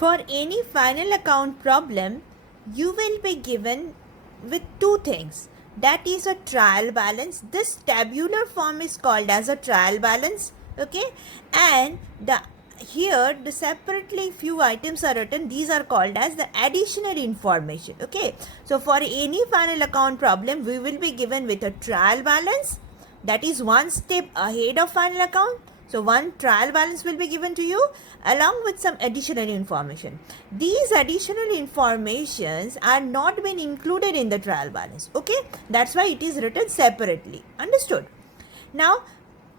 For any final account problem, you will be given with two things. That is a trial balance. This tabular form is called as a trial balance. Okay, and here the separately few items are written. These are called as the additional information. Okay, so for any final account problem, we will be given with a trial balance. That is one step ahead of final account. So one trial balance will be given to you along with some additional information. These additional informations are not been included in the trial balance. Okay, that's why it is written separately. Understood? Now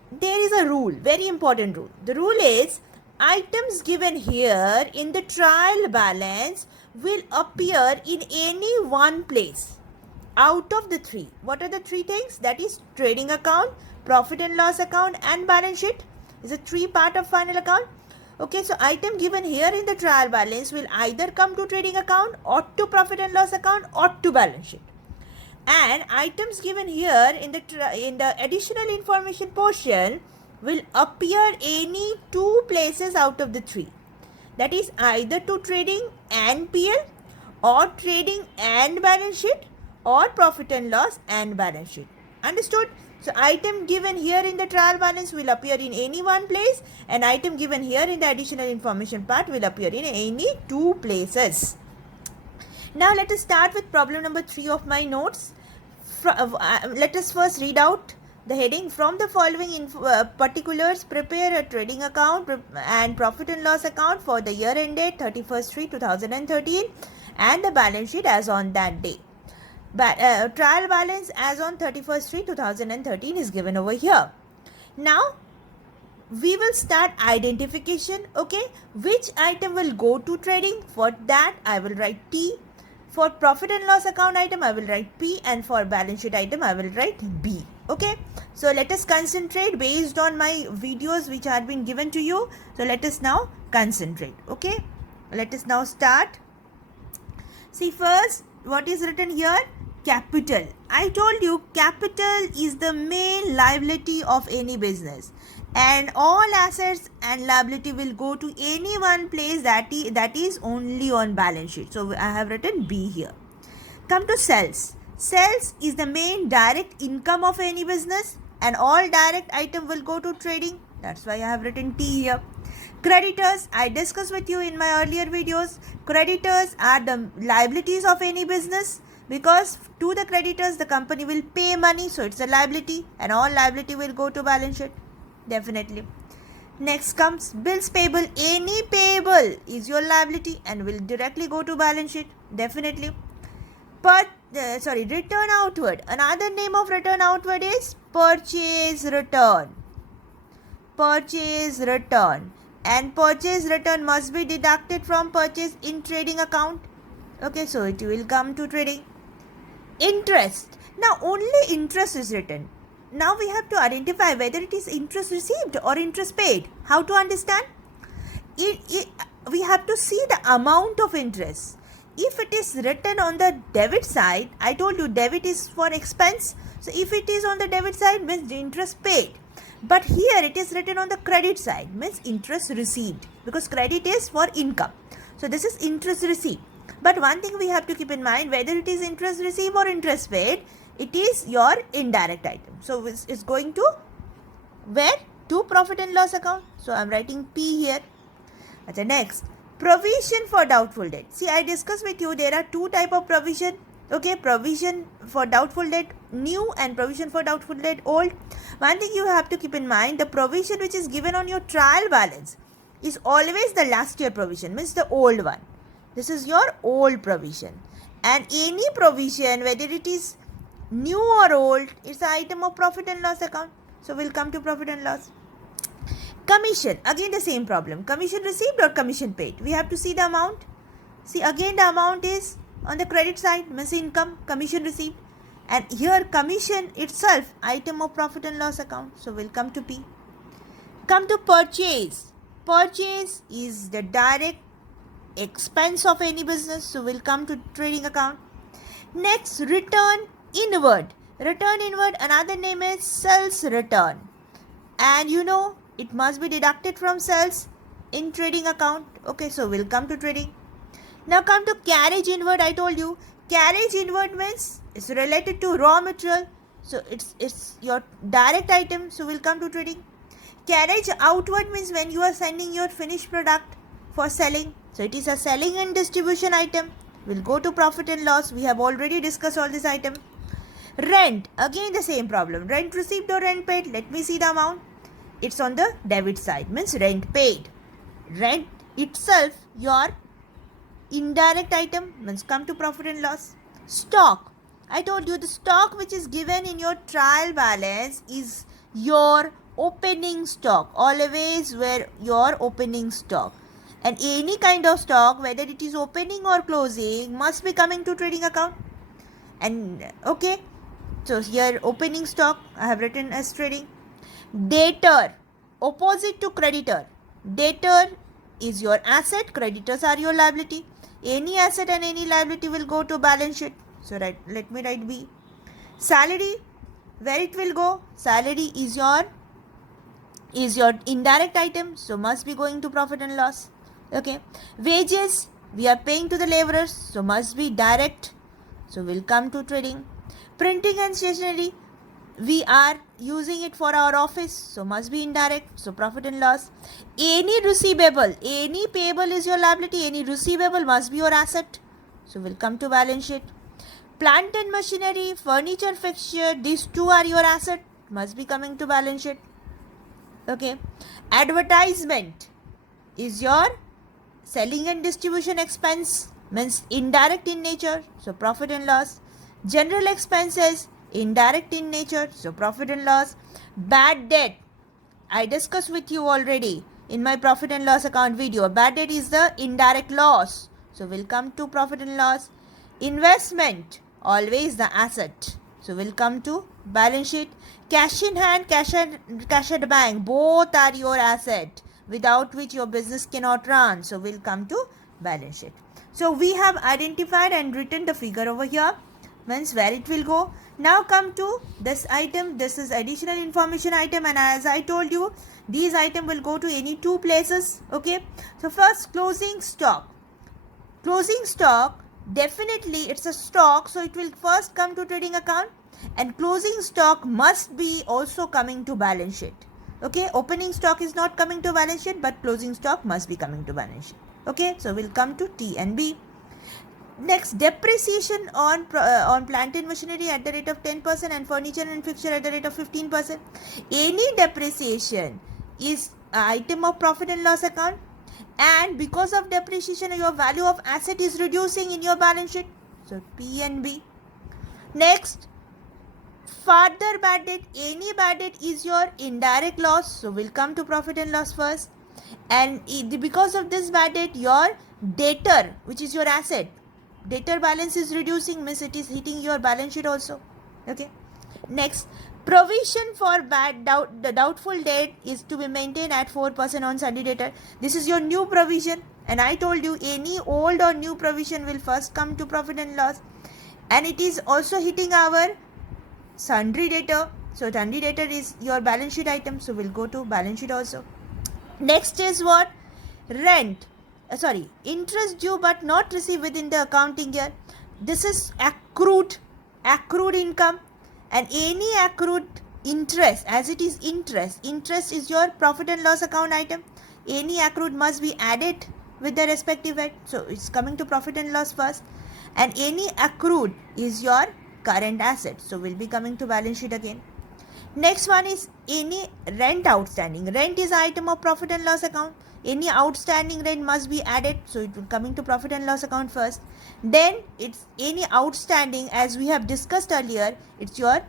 there is a rule, very important rule. The rule is items given here in the trial balance will appear in any one place out of the three. What are the three things? That is trading account, profit and loss account, and balance sheet. Is a three part of final account. Okay, so item given here in the trial balance will either come to trading account or to profit and loss account or to balance sheet. And items given here in the additional information portion will appear any two places out of the three. That is either to trading and PL or trading and balance sheet or profit and loss and balance sheet. Understood? So item given here in the trial balance will appear in any one place, and item given here in the additional information part will appear in any two places. Now let us start with problem number 3 of my notes. Let us first read out the heading. From the following particulars, prepare a trading account and profit and loss account for the year ended 31st/3/2013 and the balance sheet as on that day. Trial balance as on 31st/3/2013 is given over here. Now we will start identification. Okay, which item will go to trading? For that I will write T. For profit and loss account item I will write P, and for balance sheet item I will write B. Okay, so let us concentrate based on my videos which have been given to you. So let us now concentrate. Okay, let us now start. See, first what is written here? Capital. I told you capital is the main liability of any business, and all assets and liability will go to any one place that is only on balance sheet. So I have written B here. Come to sales. Sales is the main direct income of any business, and all direct item will go to trading. That's why I have written T here. Creditors, I discussed with you in my earlier videos. Creditors are the liabilities of any business, because to the creditors the company will pay money, so it's a liability, and all liability will go to balance sheet. Definitely. Next comes bills payable. Any payable is your liability and will directly go to balance sheet. Definitely. Return outward. Another name of return outward is purchase return. Purchase return. And purchase return must be deducted from purchase in trading account. Okay, so it will come to trading. Interest. Now only interest is written. Now we have to identify whether it is interest received or interest paid. How to understand? We have to see the amount of interest. If it is written on the debit side, I told you debit is for expense. So if it is on the debit side, means the interest paid. But here it is written on the credit side, means interest received, because credit is for income. So this is interest received. But one thing we have to keep in mind, whether it is interest received or interest paid, it is your indirect item. So it's going to where? To profit and loss account. So I'm writing P here. Okay, next, provision for doubtful debt. See, I discussed with you there are two type of provision. Okay, provision for doubtful debt new and provision for doubtful debt old. One thing you have to keep in mind, the provision which is given on your trial balance is always the last year provision, means the old one. This is your old provision. And any provision, whether it is new or old, it's an item of profit and loss account. So we'll come to profit and loss. Commission. Again the same problem. Commission received or commission paid. We have to see the amount. See, again the amount is on the credit side, means income, commission received. And here commission itself, item of profit and loss account. So we'll come to P. Come to purchase. Purchase is the direct expense of any business. So we'll come to trading account. Next, return inward. Return inward, another name is sales return. And you know, it must be deducted from sales. in trading account. Okay, so we'll come to trading. Now come to carriage inward. I told you carriage inward means it's related to raw material, so it's your direct item, so we'll come to trading. Carriage outward means when you are sending your finished product for selling, so it is a selling and distribution item. We'll go to profit and loss. We have already discussed all this item. Rent, again the same problem. Rent received or rent paid. Let me see the amount. It's on the debit side, means rent paid. Rent itself your indirect item, means come to profit and loss. Stock, I told you the stock which is given in your trial balance is your opening stock. Always where your opening stock, and any kind of stock, whether it is opening or closing, must be coming to trading account. And okay, so here opening stock I have written as trading. Debtor, opposite to creditor. Debtor is your asset, creditors are your liability. Any asset and any liability will go to balance sheet. So let me write B. Salary, where it will go? Salary is your indirect item, so must be going to profit and loss. Okay. Wages, we are paying to the laborers, so must be direct, so we'll come to trading. Printing and stationery, we are using it for our office, so must be indirect, so profit and loss. Any receivable, any payable is your liability, any receivable must be your asset, so we'll come to balance sheet. Plant and machinery, furniture, fixture, these two are your asset, must be coming to balance sheet. Okay. Advertisement is your selling and distribution expense, means indirect in nature, so profit and loss. General expenses, indirect in nature, so profit and loss. Bad debt, I discussed with you already in my profit and loss account video. Bad debt is the indirect loss, so we'll come to profit and loss. Investment, always the asset, so we'll come to balance sheet. Cash in hand, cash at bank, both are your asset, without which your business cannot run, so we'll come to balance sheet. So we have identified and written the figure over here, means where it will go. Now come to this item. This is additional information item, and as I told you, these item will go to any two places. Okay, so first, closing stock. Closing stock, definitely it's a stock, so it will first come to trading account, and closing stock must be also coming to balance sheet. Okay, opening stock is not coming to balance sheet, but closing stock must be coming to balance sheet. Okay, so we'll come to T and B. Next, depreciation on plant and machinery at the rate of 10% and furniture and fixture at the rate of 15%. Any depreciation is an item of profit and loss account, and because of depreciation your value of asset is reducing in your balance sheet, so P and B. Next, further bad debt, any bad debt is your indirect loss, so we'll come to profit and loss first. And because of this bad debt, your debtor, which is your asset, debtor balance is reducing, means it is hitting your balance sheet also. Okay. Next, provision for the doubtful debt is to be maintained at 4% on sundry debtor. This is your new provision, and I told you any old or new provision will first come to profit and loss, and it is also hitting our sundry debtor. So sundry debtor is your balance sheet item, so we'll go to balance sheet also. Next is what? Rent. Interest due but not received within the accounting year. This is accrued income, and any accrued interest, as it is interest is your profit and loss account item. Any accrued must be added with the respective head, so it's coming to profit and loss first. And any accrued is your current asset, so we'll be coming to balance sheet again. Next one is any rent outstanding. Rent is item of profit and loss account. Any outstanding rent must be added, so it will come into profit and loss account first. Then it's any outstanding, as we have discussed earlier, it's your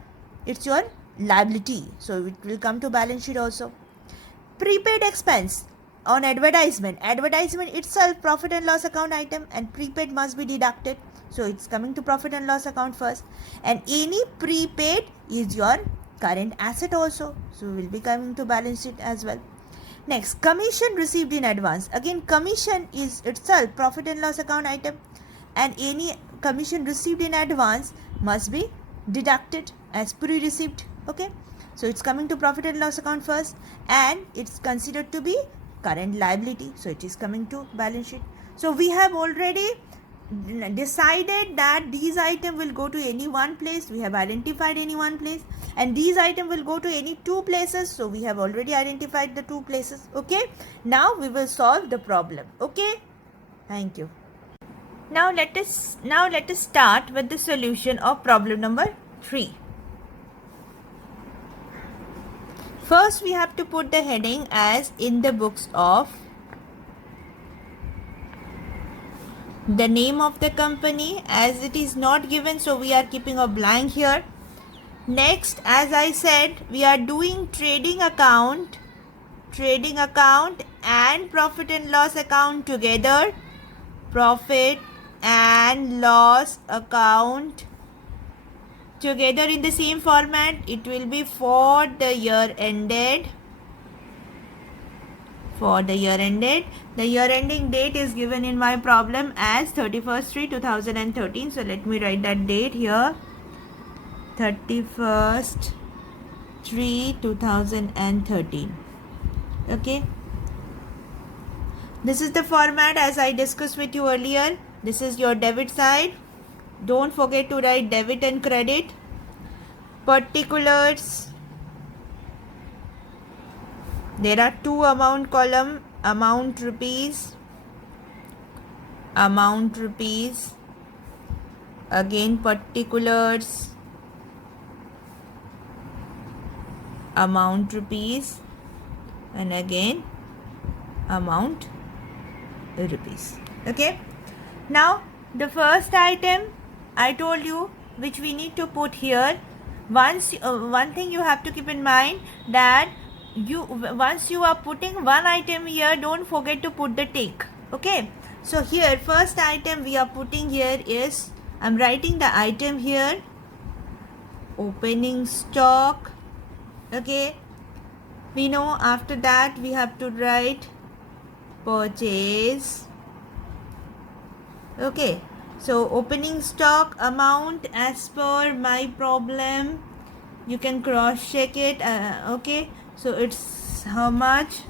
liability, so it will come to balance sheet also. Prepaid expense on advertisement itself profit and loss account item, and prepaid must be deducted, so it's coming to profit and loss account first. And any prepaid is your current asset also, so will be coming to balance sheet as well. Next, commission received in advance. Again, commission is itself profit and loss account item, and any commission received in advance must be deducted as pre-received. Okay, so it's coming to profit and loss account first, and it's considered to be current liability, so it is coming to balance sheet. So we have already decided that these items will go to any one place. We have identified any one place, and these items will go to any two places, so we have already identified the two places. Okay, now we will solve the problem. Okay, thank you. Now let us start with the solution of problem number 3. First, we have to put the heading as in the books of the name of the company, as it is not given, so we are keeping a blank here. Next, as I said, we are doing trading account and profit and loss account together. Profit and loss account together in the same format. It will be for the year ended. The year ending date is given in my problem as 31st/3/2013. So let me write that date here. 31st/3/2013. Okay. This is the format as I discussed with you earlier. This is your debit side. Don't forget to write debit and credit. Particulars. There are two amount column, amount rupees, again particulars, amount rupees, and again amount rupees. Okay, now the first item I told you which we need to put here. One thing you have to keep in mind, that once you are putting one item here, don't forget to put the tick. Okay, so here first item we are putting here is, I'm writing the item here, opening stock. Okay, we know after that we have to write purchase. Okay, so opening stock amount as per my problem, you can cross check it. Okay, so it's how much?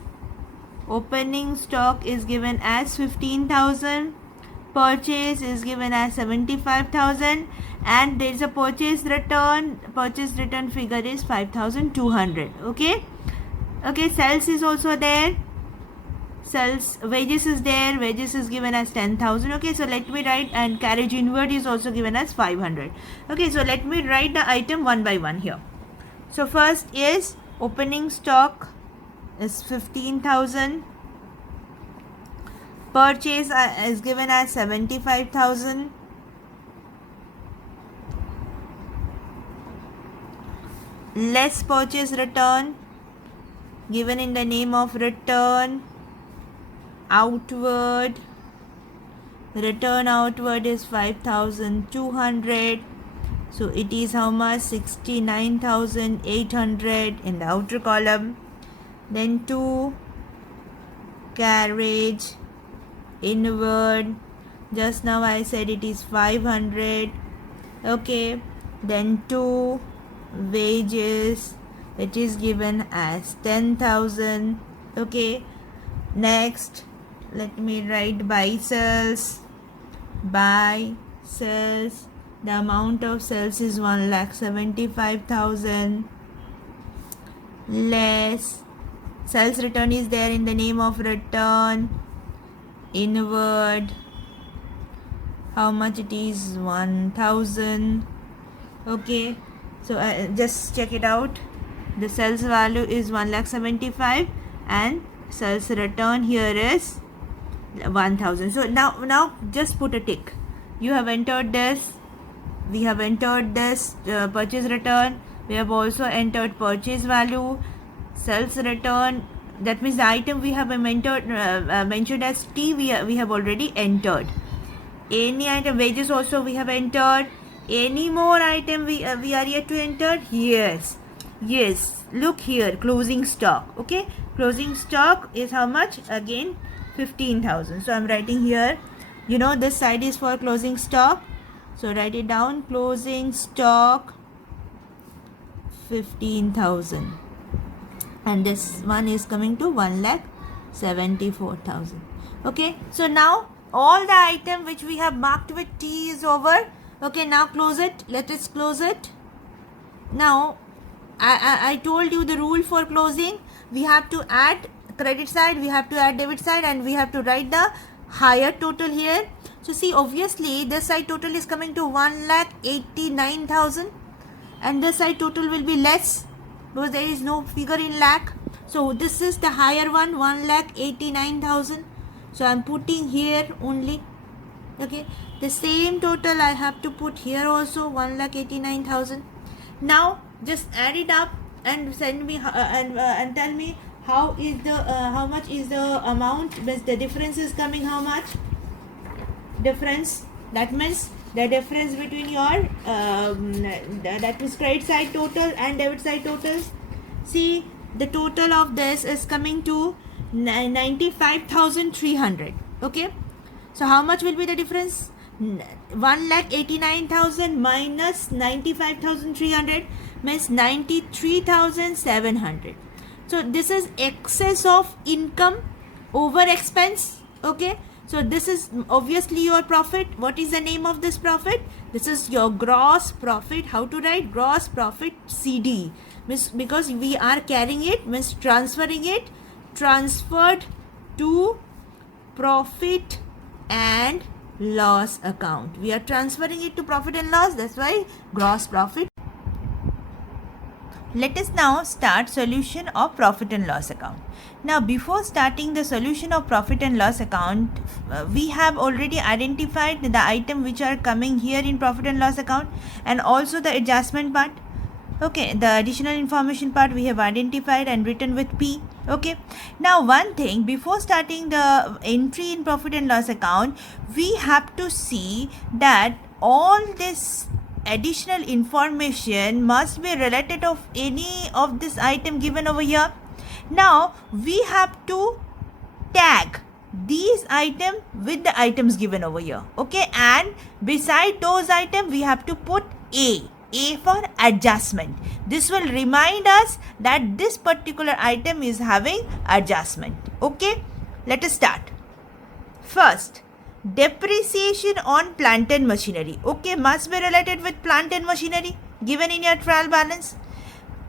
Opening stock is given as 15,000, purchase is given as 75,000, and there is a purchase return figure is 5,200. Okay, sales is also there. Sales, wages is there, wages is given as 10,000. Okay, so let me write, and carriage inward is also given as 500. Okay, so let me write the item one by one here. So first is opening stock is 15,000, purchase is given as 75,000, less purchase return given in the name of return outward. Return outward is 5,200. So it is how much? 69,800 in the outer column. Then 2 carriage inward. Just now I said it is 500. Okay. Then 2 wages. It is given as 10,000. Okay. Next, let me write buy sales. The amount of sales is 1,75,000. Less sales return is there in the name of return inward. How much it is? 1,000. Okay, so just check it out. The sales value is 1,75,000 and sales return here is 1,000. So now just put a tick. You have entered this. We have entered this purchase return. We have also entered purchase value, sales return. That means the item we have mentioned as T, we have already entered. Any item, wages also we have entered. Any more item we are yet to enter? Yes. Look here, closing stock. Okay, closing stock is how much? Again 15,000. So I'm writing here. You know this side is for closing stock. So write it down. Closing stock 15,000. And this one is coming to 1,00,000 74,000. Okay, so now all the item which we have marked with T is over. Okay, now close it. Let us close it. Now I told you the rule for closing. We have to add credit side, we have to add debit side, and we have to write the higher total here. So see, obviously this side total is coming to 1,89,000, and this side total will be less because there is no figure in lakh. So this is the higher one, 1,89,000. So I'm putting here only. Okay, the same total I have to put here also, 1,89,000. Now just add it up and send me and tell me how much is the amount. The difference is coming how much? Difference, that means the difference between your that means credit side total and debit side totals. See, the total of this is coming to 95,300. Okay, so how much will be the difference? 1,89,000 minus 95,300 means 93,700. So this is excess of income over expense. Okay, so this is obviously your profit. What is the name of this profit? This is your gross profit. How to write? Gross profit CD. Means because we are carrying it, means transferring it, transferred to profit and loss account. We are transferring it to profit and loss. That's why gross profit. Let us now start solution of profit and loss account. Now before starting the solution of profit and loss account, we have already identified the item which are coming here in profit and loss account, and also the adjustment part. Okay, the additional information part we have identified and written with P. Okay, now one thing, before starting the entry in profit and loss account, we have to see that all this additional information must be related of any of this item given over here. Now we have to tag these items with the items given over here. Okay, and beside those items we have to put A for adjustment. This will remind us that this particular item is having adjustment. Okay, let us start. First, depreciation on plant and machinery. Okay, must be related with plant and machinery given in your trial balance.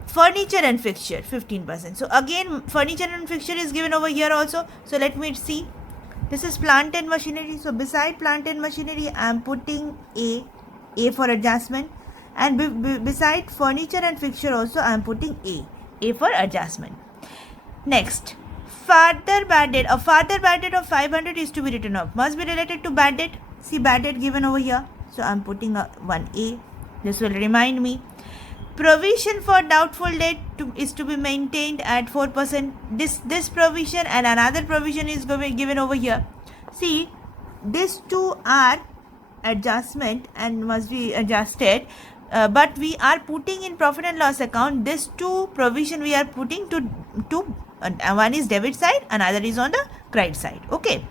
Furniture and fixture, 15%. So again, furniture and fixture is given over here also. So let me see. This is plant and machinery. So beside plant and machinery, I am putting A for adjustment. And beside furniture and fixture also I am putting A for adjustment. Next, further bad debt. A further bad debt of 500 is to be written off. Must be related to bad debt. See, bad debt given over here. So I am putting one A. This will remind me. Provision for doubtful debt is to be maintained at 4%. This provision and another provision is given over here. See, these two are adjustment and must be adjusted. But we are putting in profit and loss account this two provision we are putting to one is debit side, another is on the credit side. Okay,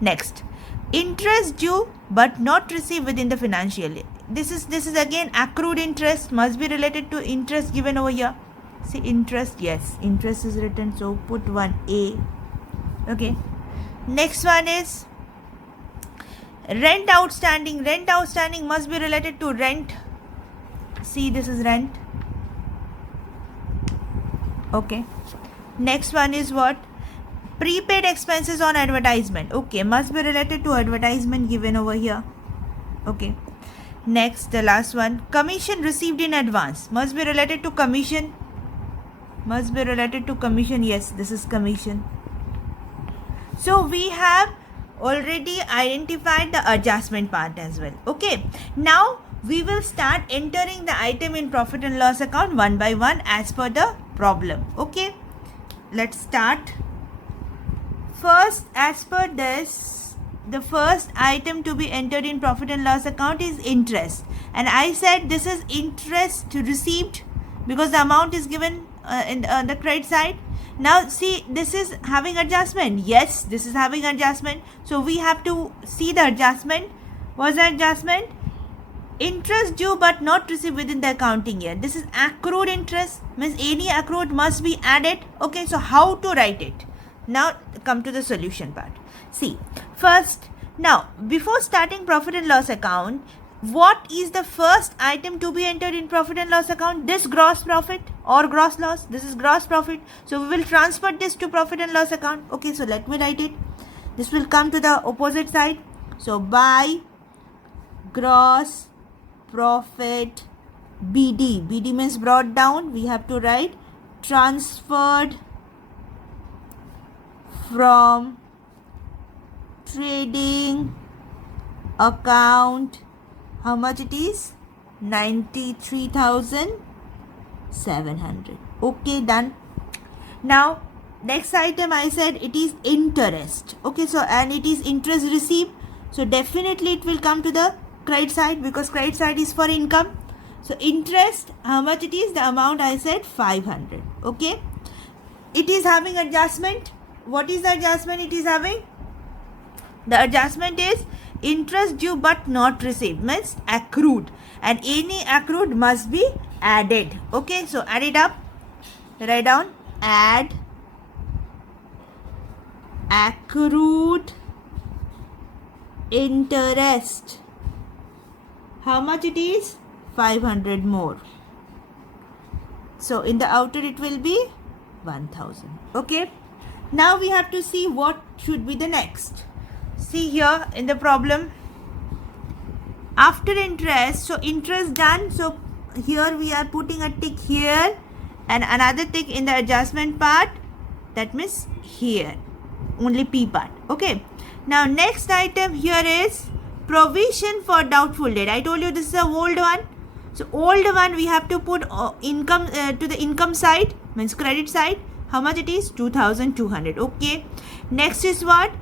next, interest due but not received within the financial year. This is again accrued interest, must be related to interest given over here. See, interest, yes, interest is written, so put one A. Okay, next one is rent outstanding. Rent outstanding must be related to rent. See, this is rent. Okay, next one is what? Prepaid expenses on advertisement. Okay, must be related to advertisement given over here. Okay, next, the last one, commission received in advance, must be related to commission. Must be related to commission. Yes, this is commission. So we have already identified the adjustment part as well. Okay, now we will start entering the item in profit and loss account one by one as per the problem. Okay, let's start. First, as per this, the first item to be entered in profit and loss account is interest, and I said this is interest received because the amount is given in the credit side. Now see, this is having adjustment. Yes, this is having adjustment, so we have to see the adjustment. What's the adjustment? Interest due but not received within the accounting year. This is accrued interest, means any accrued must be added. Okay, so how to write it? Now come to the solution part. See, first, now before starting profit and loss account, what is the first item to be entered in profit and loss account? This gross profit or gross loss. This is gross profit. So we will transfer this to profit and loss account. Okay, so let me write it. This will come to the opposite side. So by gross profit BD. BD means brought down. We have to write transferred from trading account. How much it is? 93,700. Okay, done. Now next item I said it is interest. Okay, so and it is interest received. So definitely it will come to the credit side because credit side is for income. So interest, how much it is? The amount I said 500. Okay. It is having adjustment. What is the adjustment it is having? The adjustment is interest due but not received, means accrued, and any accrued must be added. Okay, so add it up. Write down add accrued interest. How much it is? 500 more. So in the outer it will be 1000. Okay. Now we have to see what should be the next. See here in the problem. After interest, so interest done. So here we are putting a tick here and another tick in the adjustment part. That means here. Only P part. Okay. Now next item here is provision for doubtful debt. I told you this is a old one. So old one we have to put income to the income side, means credit side. How much it is? 2,200. Okay. Next is what?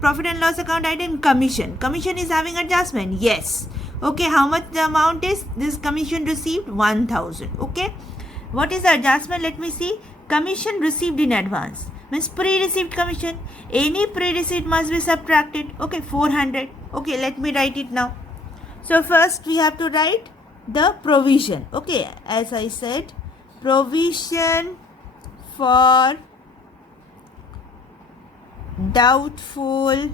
Profit and loss account item commission. Commission is having adjustment. Yes. Okay. How much the amount is? This commission received 1,000. Okay. What is the adjustment? Let me see. Commission received in advance. Means pre-received commission. Any pre-receipt must be subtracted. Okay. 400. Okay. Let me write it now. So first we have to write the provision. Okay. As I said, provision for doubtful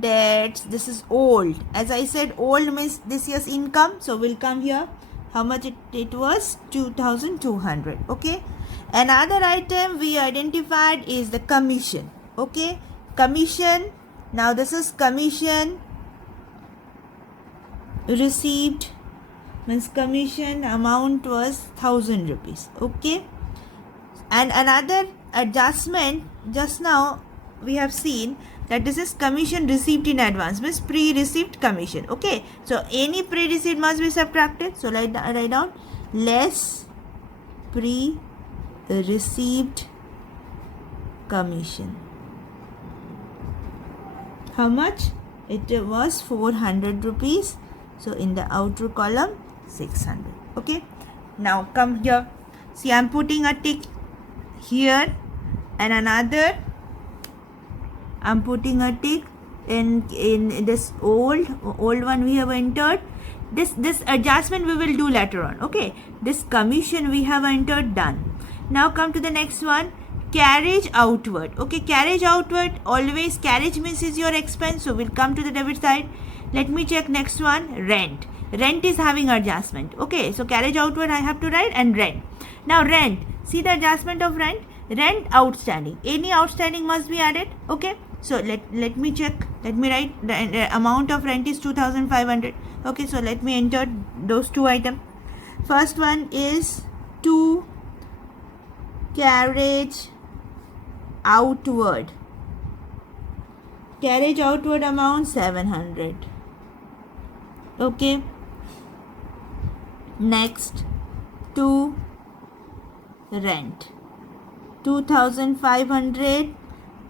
debts. This is old. As I said, old means this year's income. So we'll come here. How much it was? 2,200. Okay. Another item we identified is the commission. Okay. Commission. Now this is commission received, means commission amount was 1,000 rupees. Okay. And another adjustment, just now we have seen that this is commission received in advance, means pre-received commission. Okay. So any pre-receipt must be subtracted. So write down less pre-received commission. How much? It was 400 rupees. So in the outer column 600. Okay. Now come here. See, I am putting a tick here and another. I am putting a tick in this old one we have entered. This adjustment we will do later on. Okay. This commission we have entered, done. Now come to the next one. Carriage outward. Okay. Carriage outward. Always carriage means is your expense. So we'll come to the debit side. Let me check next one. Rent. Rent is having adjustment. Okay. So carriage outward I have to write, and rent. Now rent. See the adjustment of rent. Rent outstanding. Any outstanding must be added. Okay. So let me check. Let me write the amount of rent is 2,500. Okay. So let me enter those two items. First one is to carriage outward. Carriage outward amount 700. Okay. Next, to rent 2,500.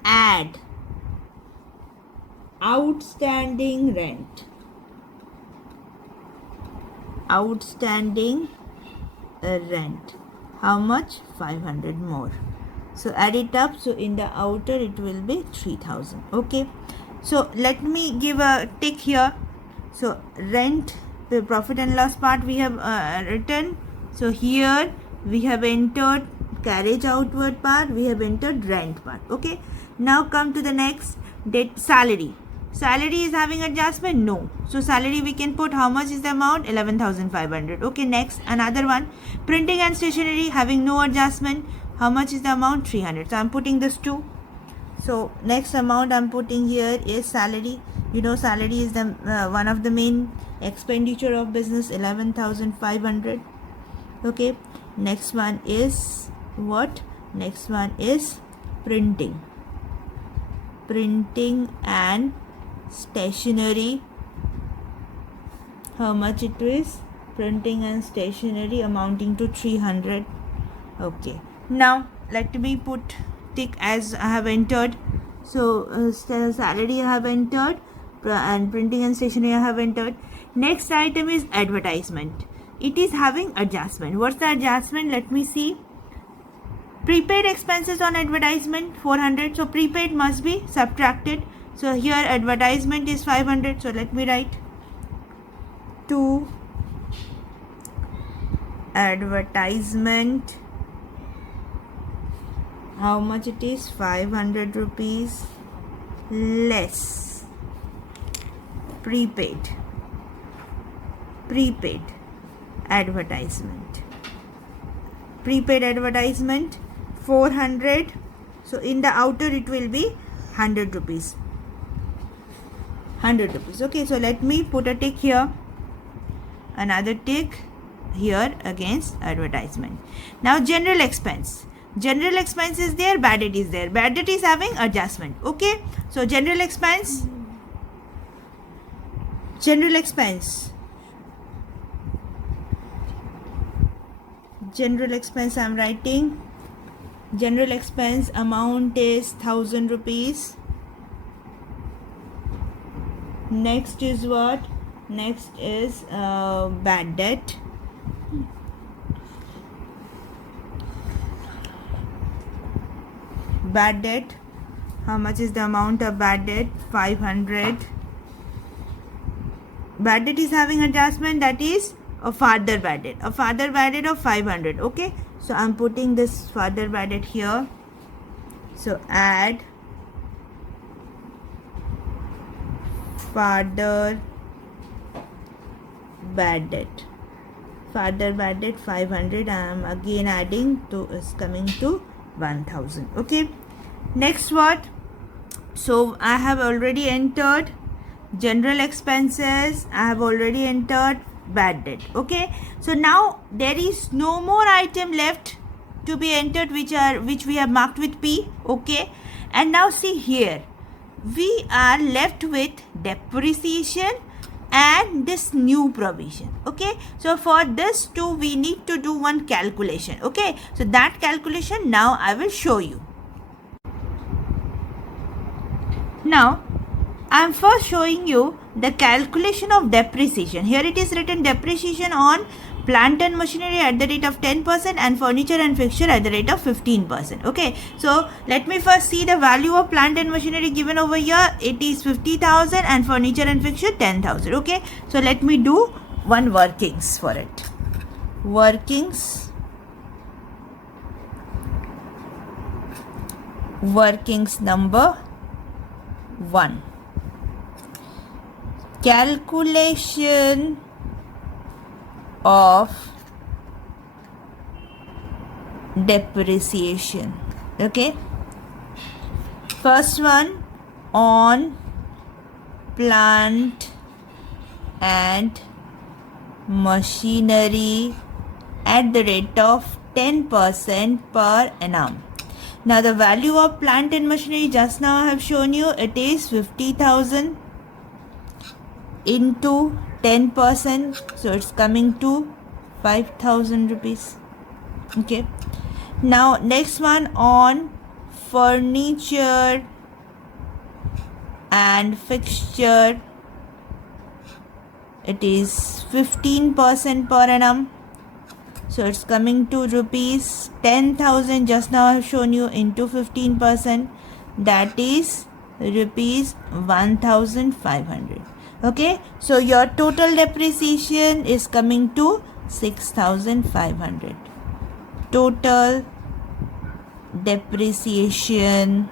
Add outstanding rent. Outstanding rent. How much? 500 more. So add it up. So in the outer it will be 3,000. Okay. So let me give a tick here. So rent, the profit and loss part we have written. So here we have entered carriage outward part, we have entered rent part. Okay, now come to the next, date salary. Salary is having adjustment? No. So salary we can put, how much is the amount? 11,500. Okay, next another one, printing and stationery having no adjustment. How much is the amount? 300. So I'm putting this 2. So next amount I'm putting here is salary. You know, salary is the one of the main expenditure of business, 11,500. Okay, next one is what? Next one is printing and stationery. How much it is? Printing and stationery amounting to 300. Okay, now let me put tick as I have entered. So salary I have entered and printing and stationery I have entered. Next item is advertisement. It is having adjustment. What's the adjustment? Let me see. Prepaid expenses on advertisement 400. So prepaid must be subtracted. So here advertisement is 500. So let me write 2 advertisement. How much it is? 500 rupees less prepaid advertisement. Prepaid advertisement 400. So in the outer it will be 100 rupees. 100 rupees. Okay, so let me put a tick here, another tick here against advertisement. Now general expense. General expense is there, bad debt is there. Bad debt is having adjustment. Okay, so general expense. General expense I'm writing. General expense amount is 1,000 rupees. Next is what? Next is bad debt. Bad debt. How much is the amount of bad debt? 500. Bad debt is having adjustment, that is a further bad debt. A further bad debt of 500. Okay, so I'm putting this further bad debt here. So add further bad debt. Further bad debt 500. I am again adding to, is coming to 1,000. Okay, next what? So I have already entered general expenses, I have already entered bad debt. Okay, so now there is no more item left to be entered which we have marked with P. Okay, and now see here, we are left with depreciation and this new provision. Okay, so for this too we need to do one calculation. Okay, so that calculation now I will show you. Now I am first showing you the calculation of depreciation. Here it is written depreciation on plant and machinery at the rate of 10% and furniture and fixture at the rate of 15%. Okay, so let me first see the value of plant and machinery given over here. It is 50,000 and furniture and fixture 10,000. Okay, so let me do one workings for it. Workings number 1. Calculation of depreciation. Okay, first one, on plant and machinery at the rate of 10% per annum. Now the value of plant and machinery just now I have shown you, it is 50,000 into 10%, so it's coming to 5,000 rupees. Okay, now next one, on furniture and fixture, it is 15% per annum, so it's coming to rupees 10,000. Just now I have shown you into 15%, that is rupees 1,500. Okay, so your total depreciation is coming to 6,500. Total depreciation,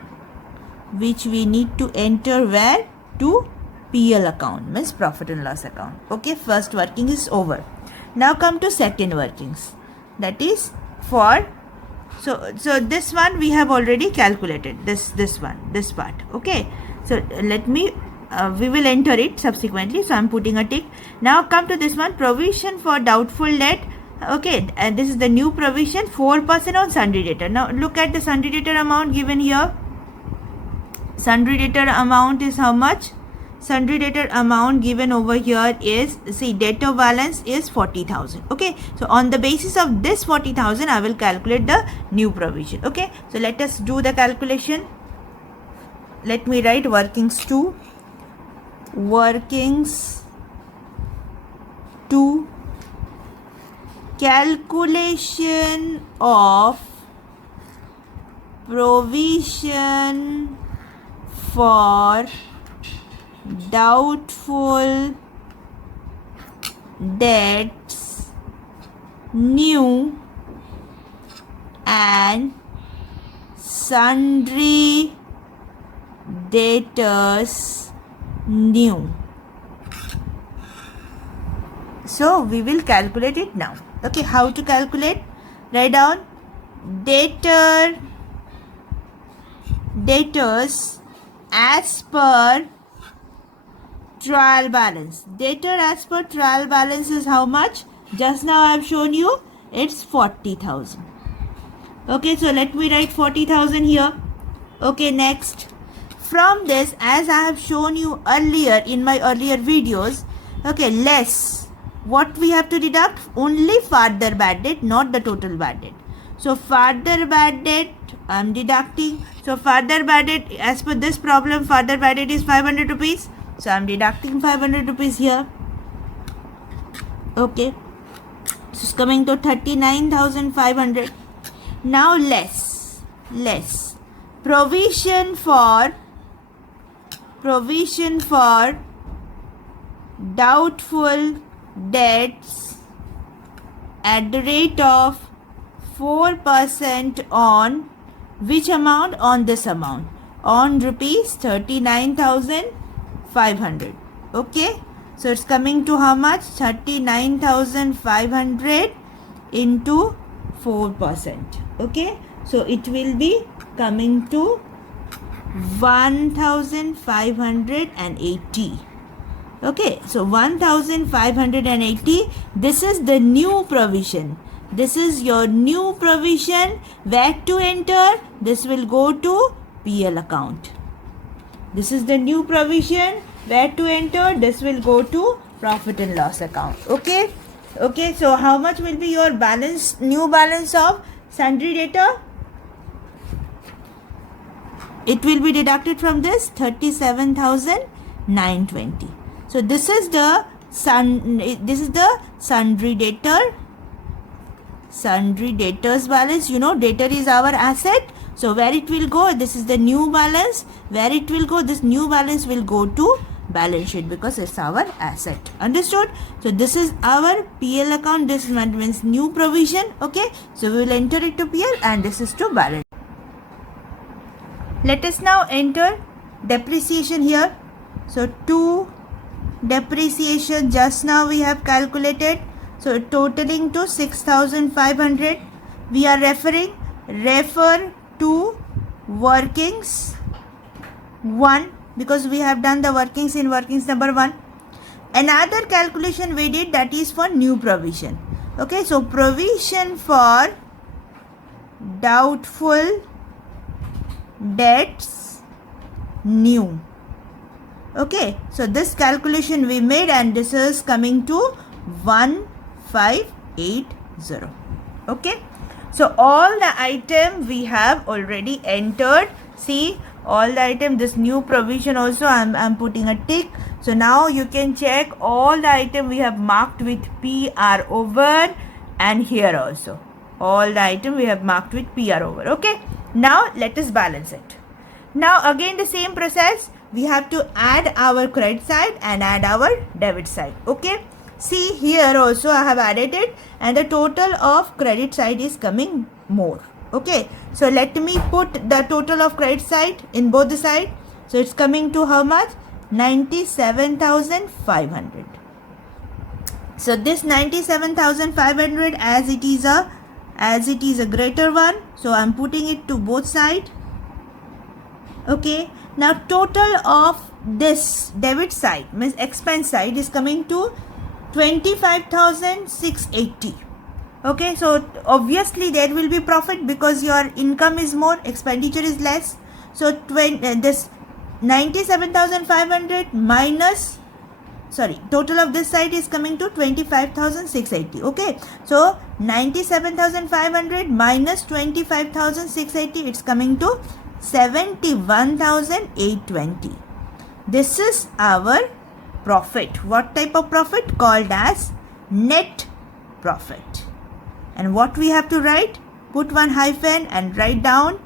which we need to enter where? To PL account, means profit and loss account. Okay, first working is over. Now come to second workings. That is for, so this one we have already calculated, this part. Okay, so let me we will enter it subsequently, so I'm putting a tick. Now come to this one, provision for doubtful debt. Okay, and this is the new provision, 4% on sundry debtor. Now look at the sundry debtor amount given here. Sundry debtor amount is how much? Sundry debtor amount given over here is, see, debtor balance is 40,000. Okay, so on the basis of this 40,000 I will calculate the new provision. Okay, so let us do the calculation. Let me write workings 2. Workings 2, calculation of provision for doubtful debts, new and sundry debtors, new. So we will calculate it now. Okay, how to calculate? Write down debtors as per trial balance. Debtor as per trial balance is how much? Just now I have shown you, it's 40,000. Okay, so let me write 40,000 here. Okay, next. From this, as I have shown you earlier in my earlier videos, okay, less. What we have to deduct? Only further bad debt, not the total bad debt. So further bad debt I am deducting. So further bad debt, as per this problem, further bad debt is 500 rupees. So I am deducting 500 rupees here. Okay. So it's coming to 39,500. Now less. Provision for doubtful debts at the rate of 4% on which amount? On this amount, on rupees 39,500. Okay, so it's coming to how much? 39,500 into 4%. Okay, so it will be coming to 1,580. Okay, so 1,580. This is the new provision. This is your new provision. Where to enter? This will go to PL account. This is the new provision. Where to enter? This will go to profit and loss account. Okay. Okay. So how much will be your balance? New balance of sundry debtor? It will be deducted from this 37,920. So this is the sundry debtors balance. You know, debtor is our asset. So where it will go? This is the new balance. Where it will go? This new balance will go to balance sheet because it's our asset. Understood? So this is our PL account. This means new provision. Okay. So we will enter it to PL and this is to balance. Let us now enter depreciation here. So 2 depreciation just now we have calculated. So totaling to 6,500. We are refer to workings 1 because we have done the workings in workings number 1. Another calculation we did, that is for new provision. Okay, so provision for doubtful debts, new. Okay, so this calculation we made and this is coming to 1,580. Okay, so all the item we have already entered. See, all the item, this new provision also I'm putting a tick. So now you can check all the item we have marked with PR over, and here also all the item we have marked with PR over. Okay, now let us balance it. Now again the same process, we have to add our credit side and add our debit side. Okay, see here also I have added it and the total of credit side is coming more. Okay, so let me put the total of credit side in both the side. So it's coming to how much? 97,500. So this 97,500, as it is a greater one, so I'm putting it to both sides. Okay, now total of this debit side means expense side is coming to 25,680. Okay, so obviously there will be profit because your income is more, expenditure is less. So this 97,500 minus, total of this side is coming to 25,680. Okay, so 97,500 minus 25,680, it's coming to 71,820. This is our profit. What type of profit? Called as net profit. And what we have to write? Put one hyphen and write down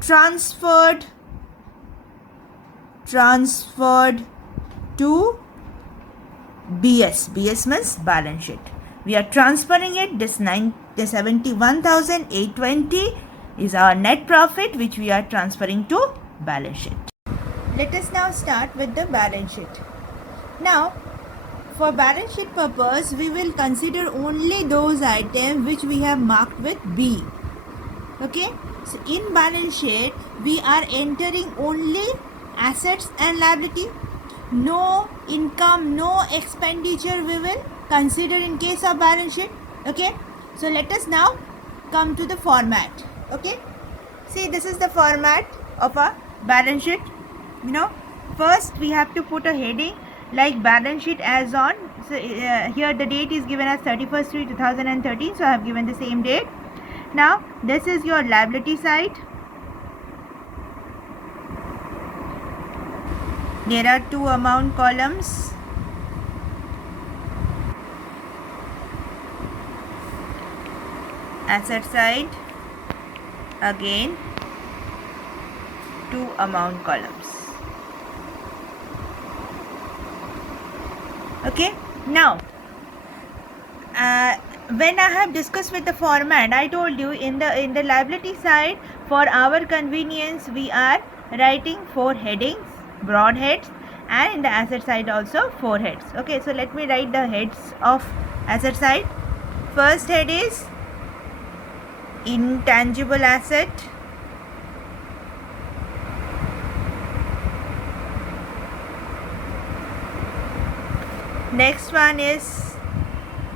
transferred to BS. BS means balance sheet. We are transferring it. This 71,820 is our net profit which we are transferring to balance sheet. Let us now start with the balance sheet. Now, for balance sheet purpose, we will consider only those items which we have marked with B. Okay, so in balance sheet, we are entering only assets and liability. No income, no expenditure we will consider in case of balance sheet. Okay, so let us now come to the format. Okay, see, this is the format of a balance sheet. First we have to put a heading like balance sheet as on. So here the date is given as 31st/3/2013, so I have given the same date. Now this is your liability side. There are two amount columns. Asset side, again two amount columns. Okay, now when I have discussed with the format, I told you in the liability side, for our convenience we are writing 4 headings, broad heads, and in the asset side also 4 heads. Okay, so let me write the heads of asset side. First head is intangible asset. Next one is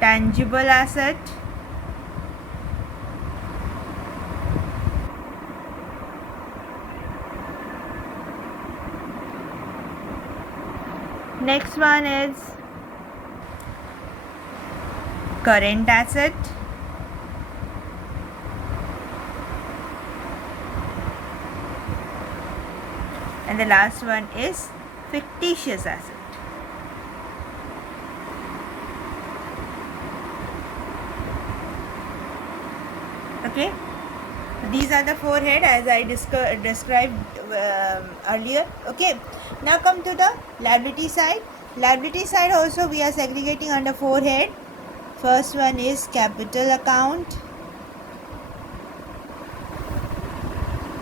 tangible asset. Next one is current asset. And the last one is fictitious asset. Okay, these are the 4 heads as I described earlier. Okay, now come to the liability side. Liability side also we are segregating under 4 heads. First one is capital account.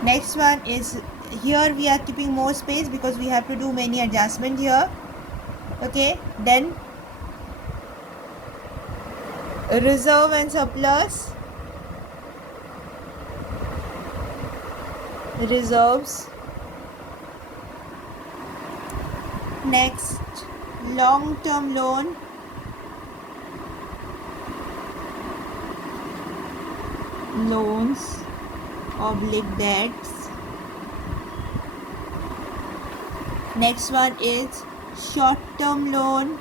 Next one is, here we are keeping more space because we have to do many adjustments here. Okay, then reserve and surplus. Reserves. Next, long term loan. Loans / debts. Next one is short term loan.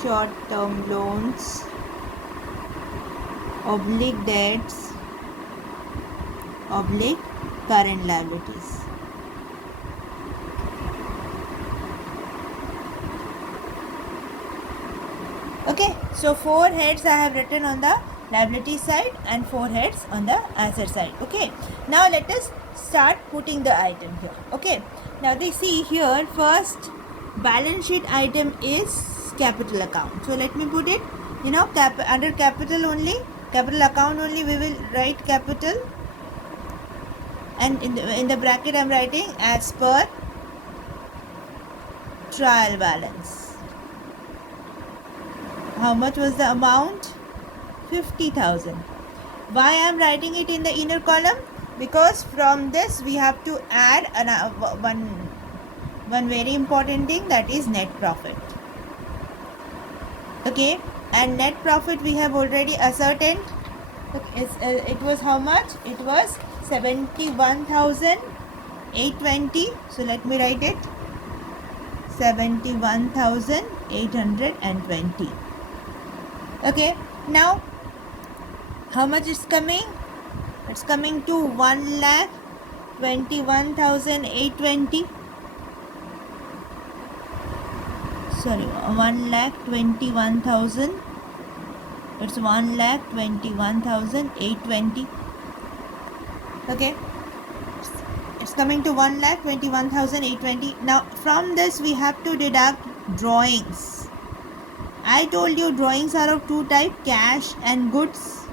Short term loans / debts / current liabilities. Okay, so 4 heads I have written on the liability side and 4 heads on the asset side. Okay, now let us start putting the item here. Okay, now they see here, first balance sheet item is capital account. So let me put it You know, under capital only, capital account only, we will write capital, and in the bracket I'm writing as per trial balance. How much was the amount? 50,000. Why I am writing it in the inner column? Because from this we have to add one very important thing, that is net profit. Okay, and net profit we have already ascertained. It was how much? It was 71,820. So let me write it. 71,820. Okay, now how much is coming? It's coming to 1,21,820. Sorry, 1,21,000. It's 1,21,820. Okay, it's coming to 1,21,820. Now from this we have to deduct drawings. I told you drawings are of two types, cash and goods.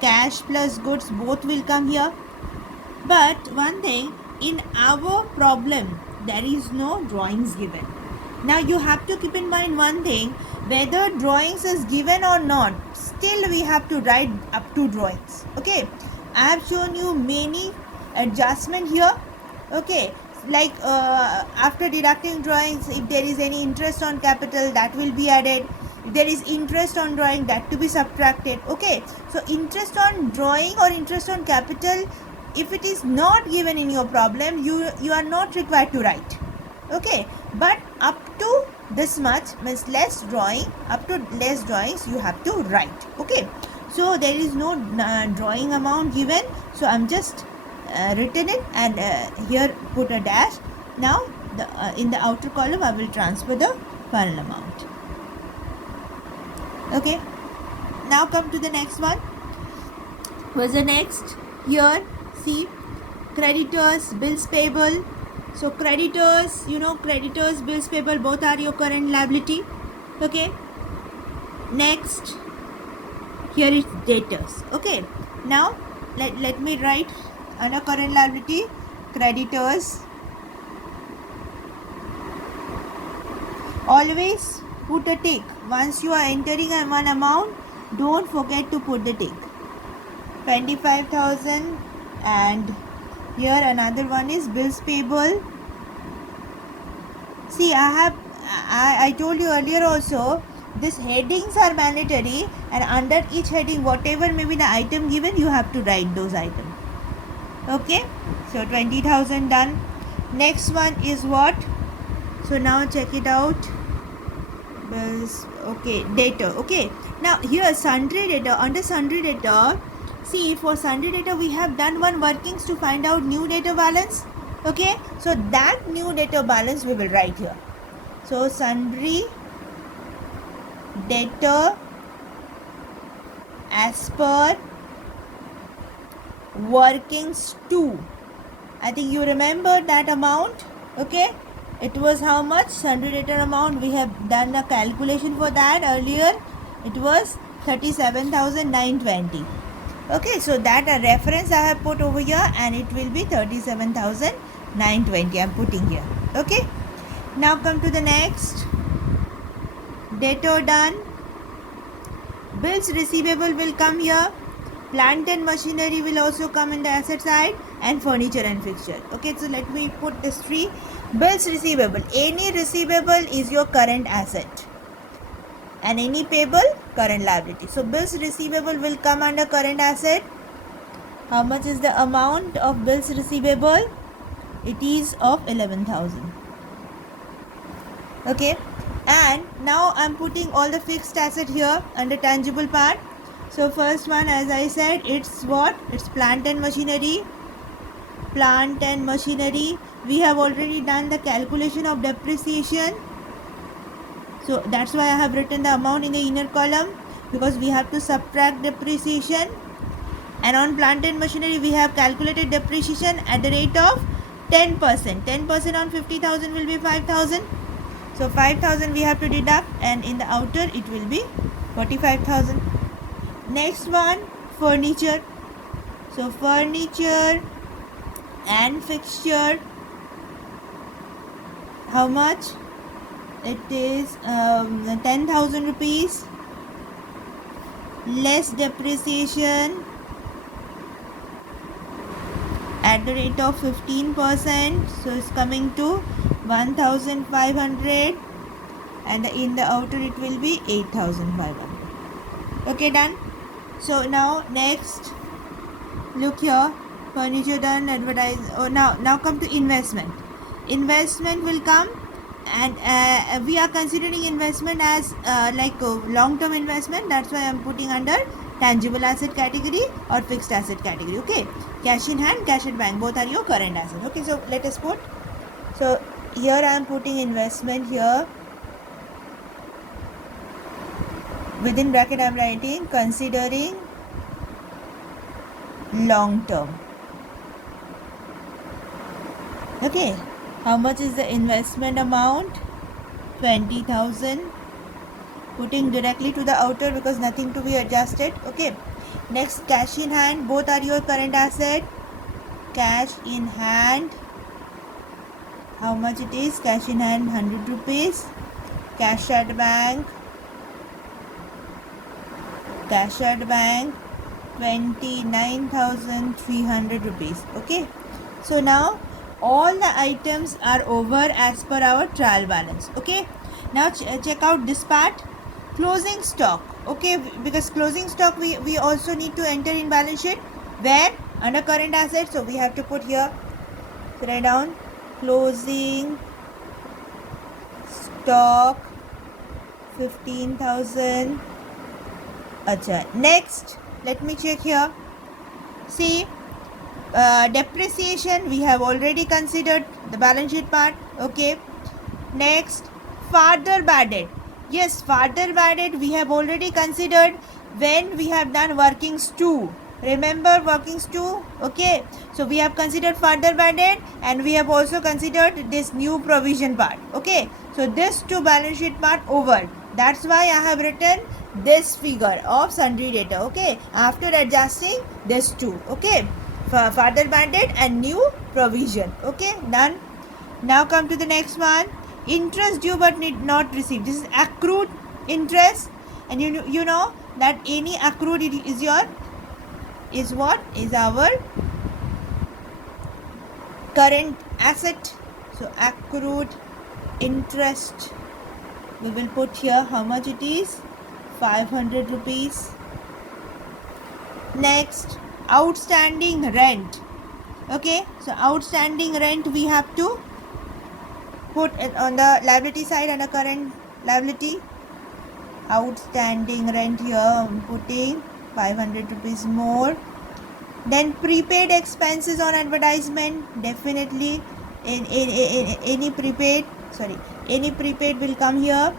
Cash plus goods both will come here. But one thing, in our problem there is no drawings given. Now you have to keep in mind one thing, whether drawings is given or not, still we have to write up to drawings. Okay, I have shown you many adjustment here. Okay, like after deducting drawings, if there is any interest on capital, that will be added. If there is interest on drawing, that to be subtracted. Okay, so interest on drawing or interest on capital, if it is not given in your problem, you are not required to write. Okay, but up to this much means less drawing, up to less drawings you have to write. Okay, so there is no drawing amount given, so I'm just written it, and here put a dash. Now in the outer column I will transfer the final amount. Okay, now come to the next one. What's the next? Here see, creditors, bills payable. So creditors, you know, creditors, bills payable, both are your current liability. Okay, next here is debtors. Okay, now let me write under current liability, creditors. Always put a tick. Once you are entering one amount, don't forget to put the tick. 25,000, and here another one is bills payable. See, I told you earlier also, these headings are mandatory, and under each heading whatever may be the item given, you have to write those items. Okay, so 20,000 done. Next one is what? So now check it out. Bills, okay, debtor. Okay, now here sundry debtor. Under sundry debtor, see, for sundry debtor we have done one workings to find out new debtor balance. Okay, so that new debtor balance we will write here. So sundry debtor as per workings 2. I think you remember that amount. Okay, it was how much? Sundry debtor amount, we have done a calculation for that earlier. It was 37,920. Okay, so that a reference I have put over here, and it will be 37,920 I am putting here. Okay, now come to the next. Debtor done. Bills receivable will come here. Plant and machinery will also come in the asset side, and furniture and fixture. Okay, so let me put this 3. Bills receivable. Any receivable is your current asset, and any payable current liability. So bills receivable will come under current asset. How much is the amount of bills receivable? It is of 11,000. Okay, and now I'm putting all the fixed asset here under tangible part. So first one, as I said, it's what? It's plant and machinery. Plant and machinery, we have already done the calculation of depreciation. So that's why I have written the amount in the inner column, because we have to subtract depreciation. And on plant and machinery we have calculated depreciation at the rate of 10%. 10% on 50,000 will be 5,000. So 5,000 we have to deduct, and in the outer it will be 45,000. Next one, furniture. So furniture and fixture, how much? It is 10,000 rupees less depreciation at the rate of 15%, so it's coming to 1,500, and in the outer it will be 8,500. Okay, done. So now next, look here, furniture done, advertise. Oh, now come to investment. Investment will come, and we are considering investment as like a long-term investment. That's why I'm putting under tangible asset category or fixed asset category. Okay, cash in hand, cash at bank, both are your current assets. Okay, so let us put. So here I am putting investment here. Within bracket I am writing considering long term. Okay, how much is the investment amount? 20,000. Putting directly to the outer because nothing to be adjusted. Okay, next, cash in hand, both are your current asset. Cash in hand, how much it is? Cash in hand 100 rupees. Cash at bank, 29,300 rupees. Okay, so now all the items are over as per our trial balance. Okay, now check out this part, closing stock. Okay, because closing stock we also need to enter in balance sheet, where under current assets. So we have to put here, write down closing stock 15,000. Acha. Next, let me check here. See, depreciation we have already considered, the balance sheet part. Okay, next, further bad. Yes, further bad we have already considered when we have done workings 2. Remember workings 2? Okay, so we have considered further bad, and we have also considered this new provision part. Okay, so this 2 balance sheet part over. That's why I have written this figure of sundry debtor. Okay, after adjusting this 2. Okay, further bad and new provision. Okay, done. Now come to the next one, interest due but need not received. This is accrued interest, and you know that any accrued is what is our current asset. So accrued interest, we will put here how much it is, 500 rupees. Next, outstanding rent. Okay, so outstanding rent we have to put it on the liability side under current liability. Outstanding rent here I'm putting 500 rupees more. Then prepaid expenses on advertisement, definitely any prepaid will come here.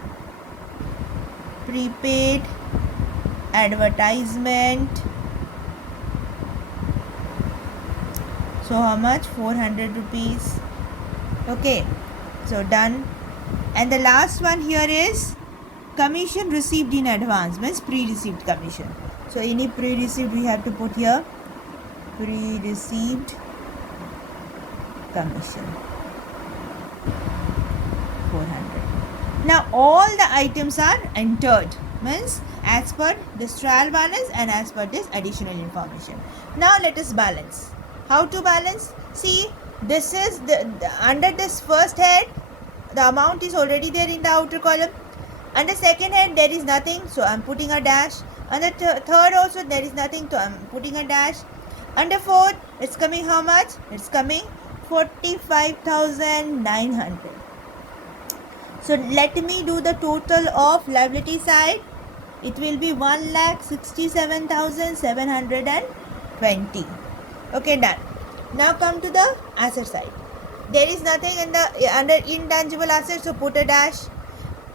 Prepaid advertisement, so how much? 400 rupees. Okay, so done. And the last one here is commission received in advance, means pre-received commission. So any pre-received we have to put here, pre-received commission, 400. Now all the items are entered, means as per this trial balance and as per this additional information. Now let us balance. How to balance? See, this is the under this first head, the amount is already there in the outer column. Under second head there is nothing, so I'm putting a dash. Under third also there is nothing, so I'm putting a dash. Under fourth, it's coming how much? It's coming 45,900. So let me do the total of liability side. It will be 1,67,720. Okay, done. Now come to the asset side. There is nothing in the under intangible assets, so put a dash.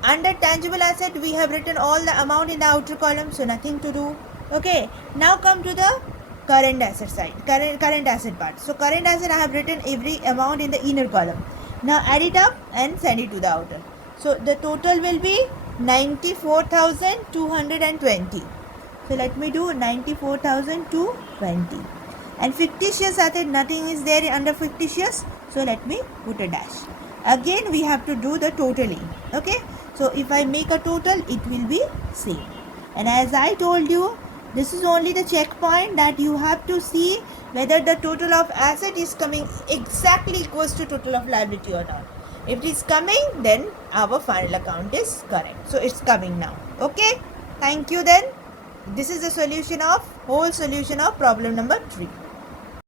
Under tangible asset we have written all the amount in the outer column, so nothing to do. Okay, now come to the current asset side, current asset part. So current asset I have written every amount in the inner column. Now add it up and send it to the outer. So the total will be 94,220. So let me do 94,220. And fictitious, I think nothing is there under fictitious. So let me put a dash. Again we have to do the totaling. Okay. So if I make a total, it will be same. And as I told you, this is only the checkpoint that you have to see whether the total of asset is coming exactly equals to total of liability or not. If it is coming, then our final account is correct. So it's coming now. Okay. Thank you then. This is the solution of whole solution of problem number 3.